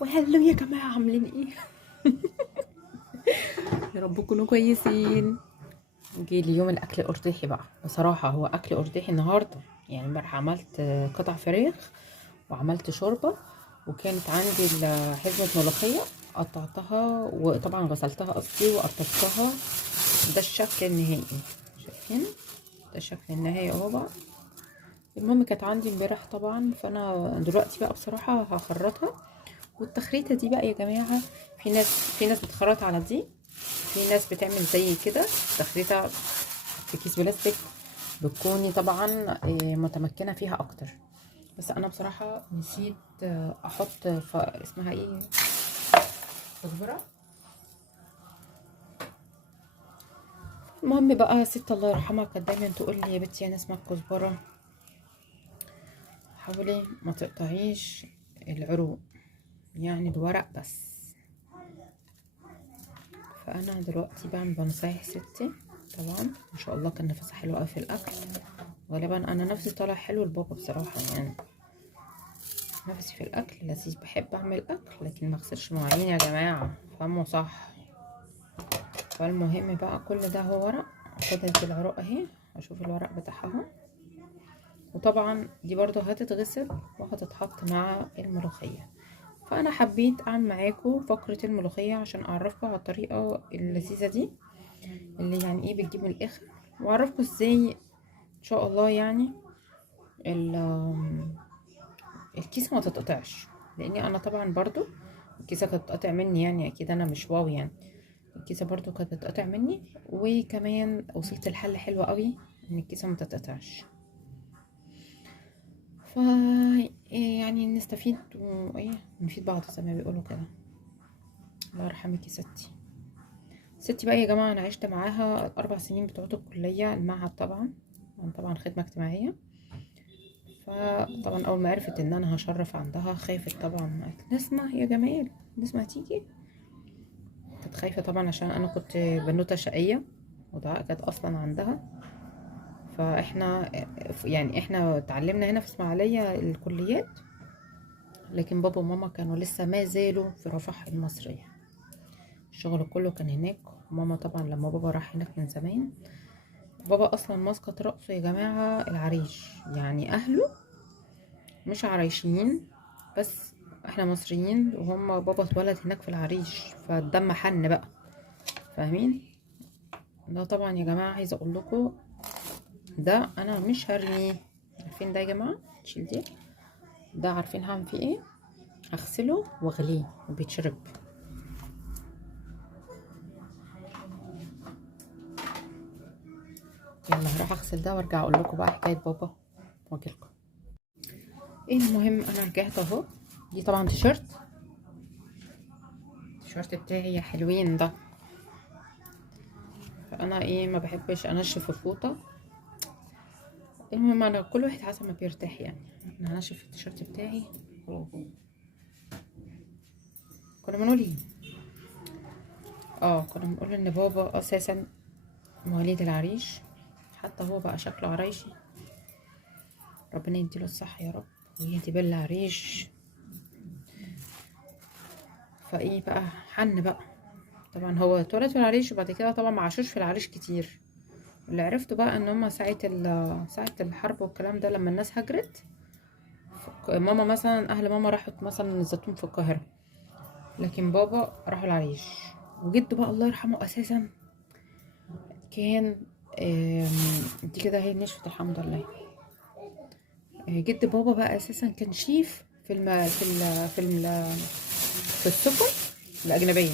وهلو يا جماعة، عاملين ايه؟ يا رب تكونوا كويسين. جه لي يوم الاكل الارتاحي بقى. بصراحة هو اكل ارتاحي النهاردة. يعني امبارح عملت قطع فراخ وعملت شوربة، وكانت عندي حزمة ملوخية قطعتها، وطبعا غسلتها قصدي وقطعتها. ده الشكل النهائي، شايفين؟ ده الشكل النهائي اهو بقى. المهم كانت عندي امبارح طبعا، فانا دلوقتي بقى بصراحة هخرطها. والتخريطه دي بقى يا جماعه، في ناس بتخرط على دي، في ناس بتعمل زي كده تخريطه في كيس بلاستيك، بتكوني طبعا متمكنه فيها اكتر. بس انا بصراحه نسيت احط اسمها ايه، كزبره. المهم بقى ست الله يرحمها كانت دايما تقول لي يا بنتي انا اسمها الكزبره، حاولي ما تقطعيش العروق، يعني الورق بس. فانا دلوقتي بعمل بنصايح ستي. طبعا ما شاء الله كان نفسها حلو قوي في الاكل. غالبا انا نفسي طالع حلو لبابا بصراحه يعني. نفسي في الاكل لذيذ، بحب اعمل اكل لكن ما اغسلش مواعين يا جماعه، فهموا صح. فالمهم بقى كل ده هو ورق. خدت العروق اهي، اشوف الورق بتاعها اهو. وطبعا دي برضو هتتغسل وهتتحط مع الملوخيه. فانا حبيت اعمل معاكم فقره الملوخيه عشان اعرفكم على الطريقه اللذيذه دي، اللي يعني ايه بتجيب من الاخر، واعرفكم ازاي ان شاء الله يعني الكيسه ما تتقطعش. لاني انا طبعا برضو الكيسه كانت بتقطع مني، يعني اكيد انا مش واو يعني. الكيسه برضو كانت بتقطع مني، وكمان وصلت لحل حلو قوي ان الكيسه ما تتقطعش. ف يعني نستفيد وايه، نفيد بعض زي ما بيقولوا كده. الله يرحمك يا ستي. ستي بقى يا جماعه انا عشت معاها ال4 سنين بتوع الكليه، المعهد طبعا. انا طبعا خدمه اجتماعيه. فطبعا اول ما عرفت ان انا هشرف عندها خافت طبعا، قالت نسمة يا جمال، نسمة تيجي. كانت خايفة طبعا عشان انا كنت بنوتة شقية، ودعاء كانت اصلا عندها. فاحنا يعني احنا اتعلمنا هنا في اسماعيلية الكليات، لكن بابا وماما كانوا لسه ما زالوا في رفح المصرية. الشغل كله كان هناك. ماما طبعا لما بابا راح هناك من زمان، بابا اصلا مسقط رأسه يا جماعة العريش، يعني اهله مش عرايشيين، بس احنا مصريين، وهم بابا اتولد هناك في العريش، فالدم حن بقى، فاهمين؟ ده طبعا يا جماعه عايزه اقول لكم، ده انا مش هرميه. عارفين ده يا جماعه؟ تشيل دي. ده عارفين هعمل فيه ايه؟ هغسله واغليه وبيتشرب. يلا هروح اغسل ده وارجع اقول لكم بقى حكايه بابا واجيلكم. ايه المهم انا رجعت اهو. دي طبعا التيشيرت بتاعي يا حلوين ده. فانا ايه ما بحبش انشف الفوطه. المهم انا كل واحد حسب ما بيرتاح يعني. انا هنشف التيشيرت بتاعي. كنا بنقول ايه؟ كنا بنقول ان بابا اساسا مواليد العريش، حتى هو بقى شكله عرايشي. ربنا يديله الصحة يا رب ويهدي بالعريش. فايه بقى حن بقى. طبعا هو اتولد في العريش، وبعد كده طبعا ما عاشوش في العريش كتير. اللي عرفته بقى ان هما ساعة الحرب والكلام ده، لما الناس هجرت، ماما مثلا اهل ماما راحت مثلا الزيتون في القاهرة، لكن بابا راح العريش. وجده بقى الله يرحمه اساسا كان دي كده هي نشفت الحمد لله. جد بابا بقى اساسا كان شيف في السفن الاجنبيه.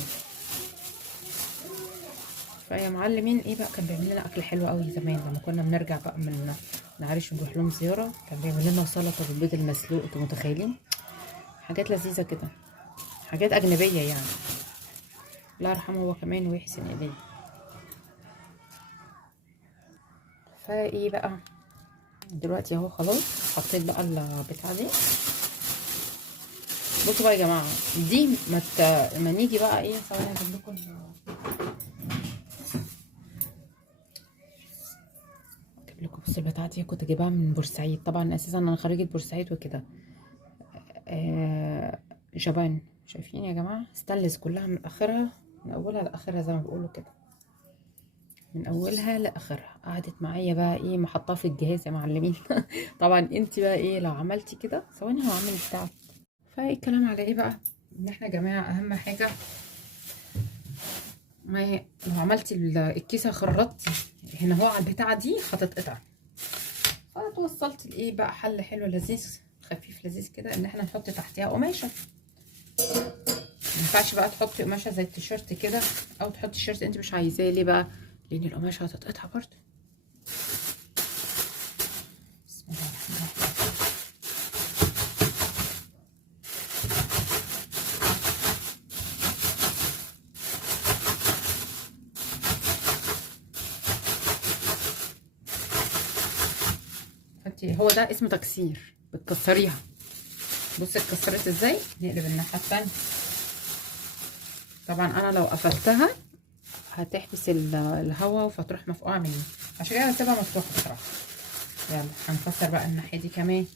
فيا معلمين ايه بقى، كان بيعمل لنا اكل حلو قوي زمان لما كنا بنرجع بقى من نعرش نروح لهم زياره. كان بيعمل لنا سلطه بالبيض المسلوق، انتوا متخيلين؟ حاجات لذيذه كده، حاجات اجنبيه يعني. الله يرحمه هو كمان ويحسن اليه. فايه بقى دلوقتي اهو خلاص حطيت بقى البتاعه دي. بصوا بقى يا جماعه، دي ما نيجي بقى ايه، ثواني هجيب لكم بصوا البتاعه دي كنت جايباها من بورسعيد. طبعا اساسا انا خريجه بورسعيد وكده. جبان شايفين يا جماعه؟ ستانلس كلها من اخرها، من اولها لاخرها زي ما بيقولوا كده، من اولها لاخرها. قعدت معايا بقى ايه، محطاه في الجهاز يا معلمين. طبعا انت بقى ايه لو عملتي كده، ثواني هعمل بتاع. فايه الكلام على ايه بقى، ان احنا يا جماعه اهم حاجه ما لو عملتي الكيسه خرطتي هنا هو على البتاعه دي هتتقطع. فتوصلت لايه بقى، حل حلو لذيذ خفيف لذيذ كده، ان احنا نحط تحتيها قماشه. ما ينفعش بقى تحطي قماشه زي التيشيرت كده، او تحطي تيشيرت انت مش عايزاه. ليه بقى؟ لان القماشه هتتقطع برضه. بسم الله الرحمن الرحيم. فانت هو ده اسمه تكسير، بتكسريها. بصي اتكسرت ازاي. نقلب الناحيه التانيه. طبعا انا لو قفلتها هتحبس الهواء فتروح مفقوعه مني، عشان كده هسيبها مفتوحه بصراحه. يلا هنكسر بقى الناحيه دي كمان.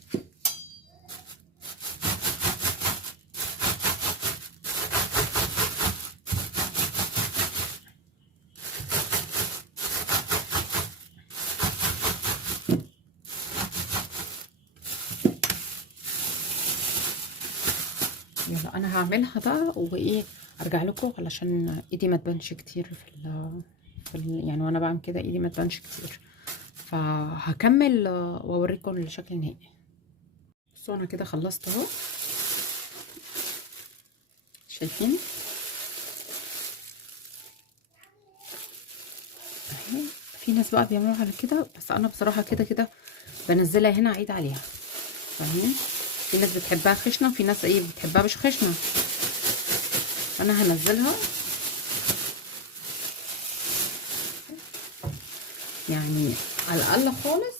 يلا انا هعملها بقى وايه، ارجع لكم علشان ايدي ما تبانش كتير يعني وانا بعمل كده ايدي ما تبانش كتير. فهكمل واوريكم الشكل النهائي. بصوا انا كده خلصت اهو، شايفين اهي. في ناس بقى بيعملوا على كده، بس انا بصراحه كده كده بنزلها هنا اعيد عليها، فاهمين؟ في ناس بتحبها خشنه وفي ناس ايه بتحبها مش خشنه. انا هنزلها يعني على الاقل خالص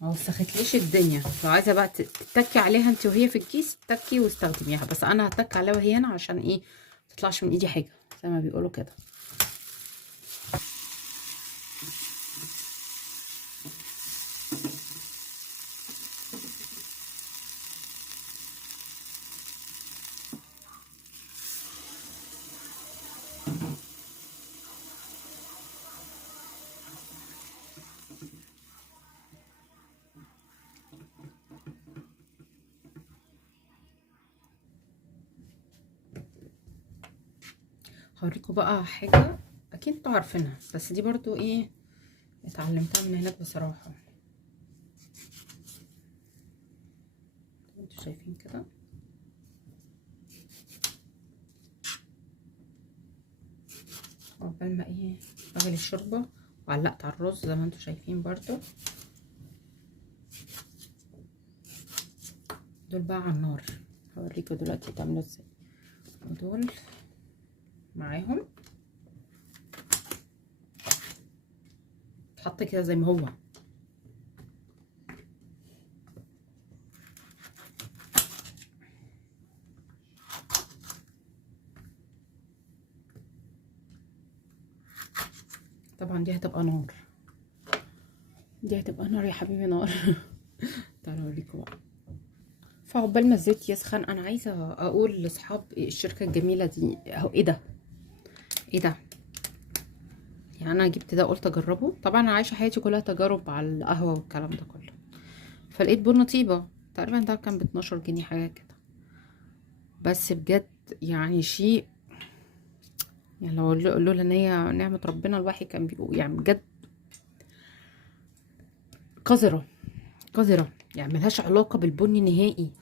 ما وسختليش الدنيا. لو عايزه بقى تتكي عليها انت وهي في الكيس تكي واستخدميها، بس انا هتك عليها وهي هنا عشان ايه ما تطلعش من ايدي حاجه زي ما بيقولوا كده. هوريكم بقى حاجه اكيد انتوا عارفينها، بس دي برضو ايه اتعلمتها من هناك بصراحه. انتوا شايفين كده؟ عقبال ما ايه اغلي الشوربه وعلقت على الرز زي ما انتوا شايفين برضو. دول بقى على النار، هوريكم دلوقتي تعملوا ازاي. ودول معاهم اتحط كده زي ما هو. طبعا دي هتبقى نار، دي هتبقى نار يا حبيبي، نار. تعالوا اوريكم بقى. فعقبال ما الزيت يسخن انا عايزه اقول لاصحاب الشركه الجميله دي اهو. ايه ده، ايه ده؟ يعني انا جبت ده قلت اجربه. طبعا انا عايشه حياتي كلها تجارب على القهوه والكلام ده كله. فلقيت بن طيبه تقريبا ده كان ب 12 جنيه حاجه كده، بس بجد يعني شيء، يعني لو لولا ان هي نعمه ربنا الواحد كان بيقول يعني بجد قذره قذره، يعني ملهاش علاقه بالبني نهائي.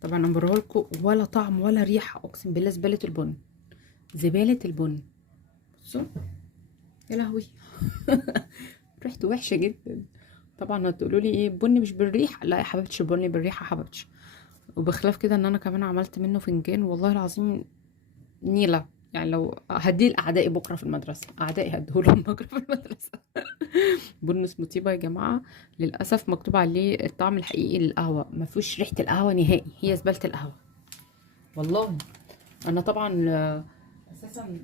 طبعا انا بوريهولكوا ولا طعم ولا ريحه، اقسم بالله زباله البن، زباله البن. بصوا يا لهوي. ريحته وحشه جدا. طبعا هتقولوا لي ايه بني مش بالريحه، لا يا حبيبتي بني بالريحه يا حبيبتي. وبخلاف كده ان انا كمان عملت منه فنجان والله العظيم نيله. يعني لو هديه لاعدائي بكره في المدرسه، اعدائي هديهولهم بكره في المدرسه. بن اسمه طيبه يا جماعه، للاسف مكتوب عليه الطعم الحقيقي للقهوه، ما فيهوش ريحه القهوه نهائي، هي زباله القهوه والله. انا طبعا اساسا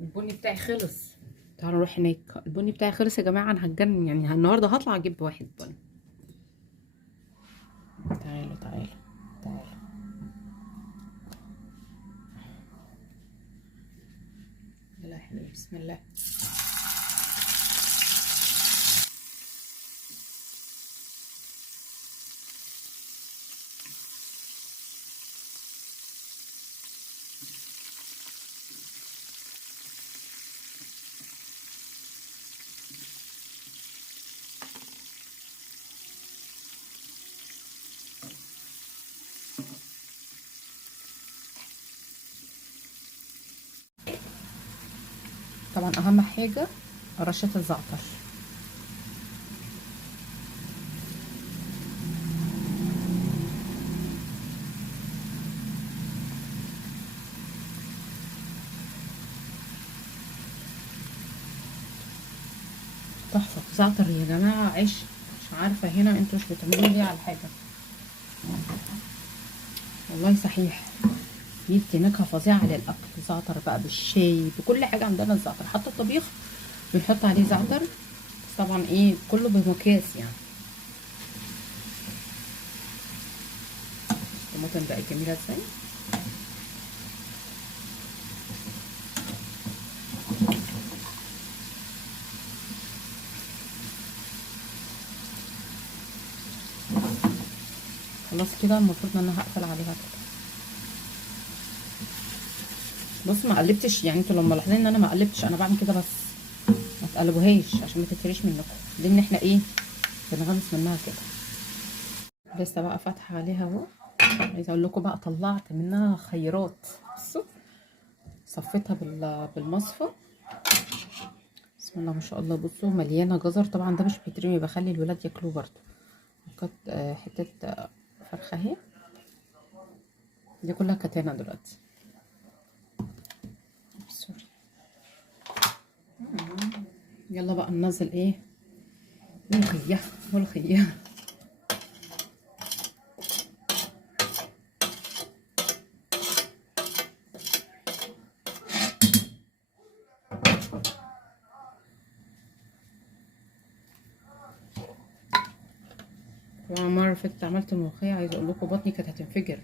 البني بتاعي خلص. تعالوا نروح هناك. البني بتاعي خلص يا جماعه، انا هتجنن يعني النهارده هطلع اجيب واحد بني. تعالوا تعالوا تعالوا. حلوين. بسم الله. طبعا اهم حاجه رشه الزعتر. تحفه زعتر يا جماعه، عيش. مش عارفه هنا انتوا مش بتعملوا ليه على حاجه، والله صحيح بيدي نكهه فظيعه للاكل. زعتر بقى بالشاي بكل حاجه، عندنا الزعتر حتى الطبيخ بنحط عليه زعتر، بس طبعا ايه كله بمقياس يعني. الطماطم بقت جميله ازاي. خلاص كده المفروض ان انا هقفل عليها كده. بص ما قلبتش يعني، انتوا لو ملاحظين ان انا ما قلبتش، انا بعمل كده بس ما تقلبوهاش عشان ما تتهريش منكم، لان احنا ايه بنغمس منها كده. لسه بقى فاتحه عليها اهو. عايزه اقول لكم بقى طلعت منها خيرات. بصوا صفيتها بالمصفى. بسم الله ما شاء الله. بصوا مليانه جزر، طبعا ده مش بيترمي، بخلي الولاد ياكلوه برضو. كانت حته فرخه اهي، دي كلها كتانه دلوقتي. سوري. يلا بقى ننزل ايه، ملوخيه ملوخيه. مرة فاتت عملت ملوخية، عايزة اقول لكم بطني كانت هتنفجر،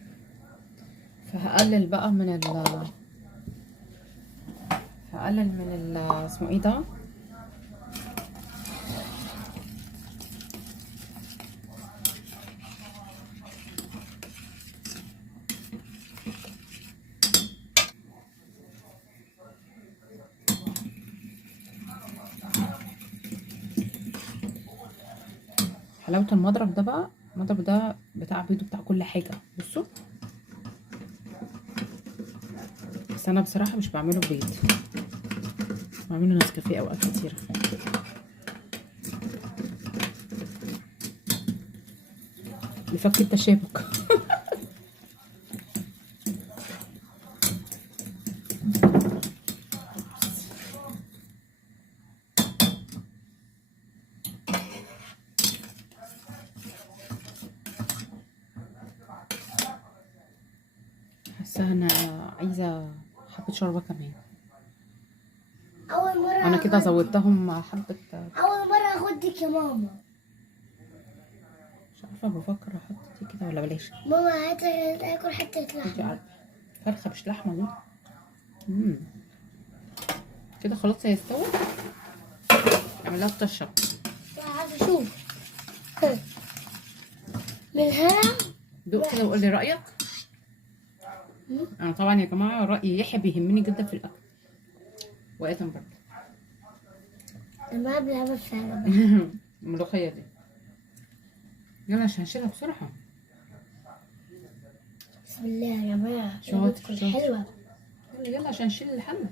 فهقلل بقى من اسمه ايه ده، حلاوة المضرب ده بقى. المضرب ده بتاع بيض بتاع كل حاجة. بصوا بس انا بصراحة مش بعمله بيض، بعمله نسكافيه اوقات كتيرة. لفك التشابك. حاسة انا عايزة حبة شوربة كمان. أول مرة انا كده زودتهم حبة. أول مرة أخدك يا ماما. مش عارفة، بفكر احط دي كده ولا بلاش. ماما هات آكل حتة انتي لحمة. عارفة فرخة مش لحمة دي. كده خلاص هي استوت. اعملها طشة. عايزة أشوف من هنا. دوق كده وقول لي رأيك. انا طبعا يا جماعة رأي يحيى بيهمني جدا في الاكل، وآدم برضه. لما بلعب فعلا. الملوخية دي يلا عشان هشيلها بسرعة. بسم الله يا جماعة. شاطر تكون شاطر. حلوة. يلا عشان نشيل الحلة.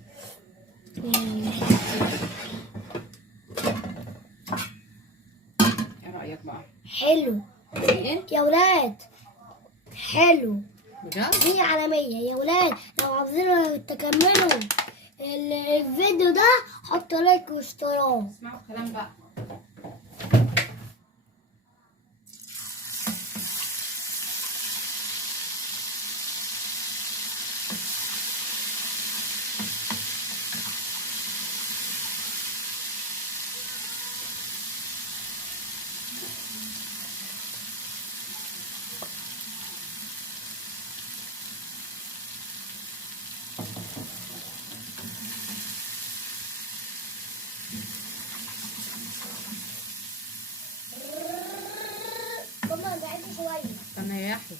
ايه رأيك بقى؟ حلو ايه يا ولاد، حلو. بجد؟ دي عالمية يا ولاد. لو عاوزين تكملوا الفيديو ده حطوا لايك واشتراك. اسمعوا الكلام بقى. ماما بعد شوية. استنى يا يحيى،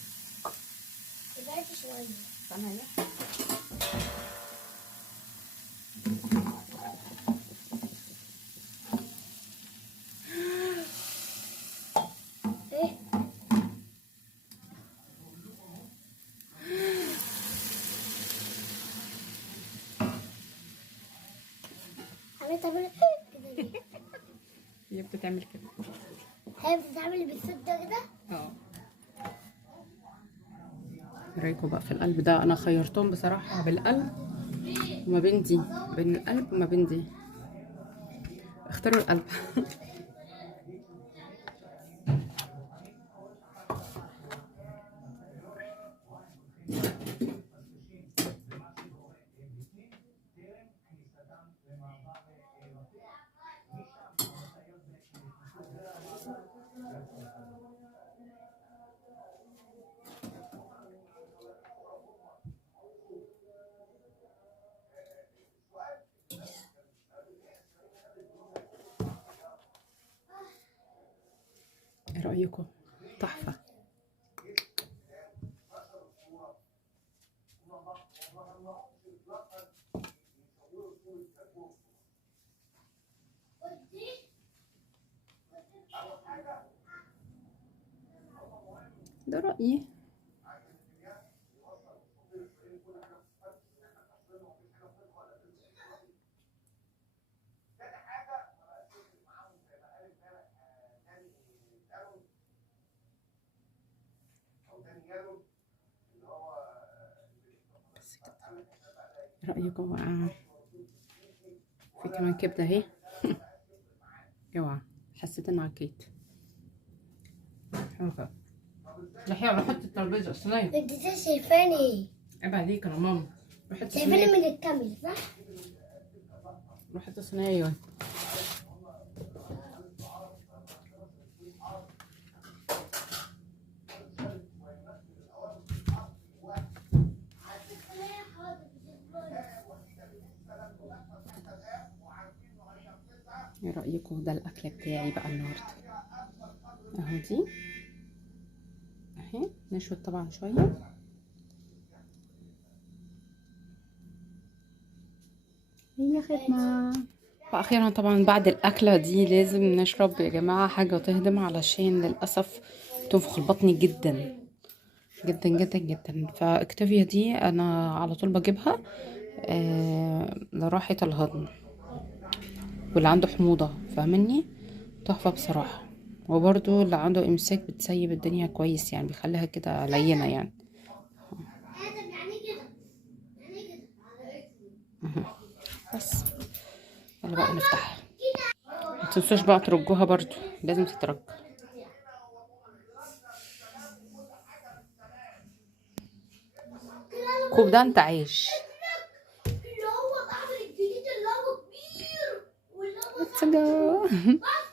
بعد شوية. استنى يا يحيى. ايه؟ عملت تعمل كده ليه؟ هي بتتعمل كده. هي بتتعمل بالصوت ده كده؟ اه. ايه رايكم بقى في القلب ده؟ انا خيرتهم بصراحه بالقلب وما بين دي، بين القلب وما بين دي، اختاروا القلب. ايه رايكم؟ تحفه. ده رايي. ايه رايكم بقى؟ في كمان كبده اهي. اوعى، حسيت اني عكيت. حلوة. يحيى روح حط الترابيزه الصينيه. انت شايفاني؟ عيب عليك انا ماما. روح حط شايفاني الصينيه. من الكاميرا صح؟ روح حط الصينيه. ايوه. ايه رايكم؟ ده الاكل بتاعي بقى النهارده اهو. دي اهي نشوت طبعا شويه. هي خدمه. واخيرا طبعا بعد الاكله دي لازم نشرب يا جماعه حاجه تهضم، علشان للاسف تنفخ البطن جدا جدا جدا جدا. فاكتافيا دي انا على طول بجيبها لراحه الهضم واللي عنده حموضه، فاهمني؟ تحفه بصراحه. وبرضو اللي عنده امساك بتسيب الدنيا كويس، يعني بيخليها كده لينه يعني. بس يلا بقى نفتحها. ما تنسوش بقى ترجوها، برضو لازم تترج. كوب ده انت عايش. اللي هو بعمل الجديد اللي هو كبير واللي هو Let's go.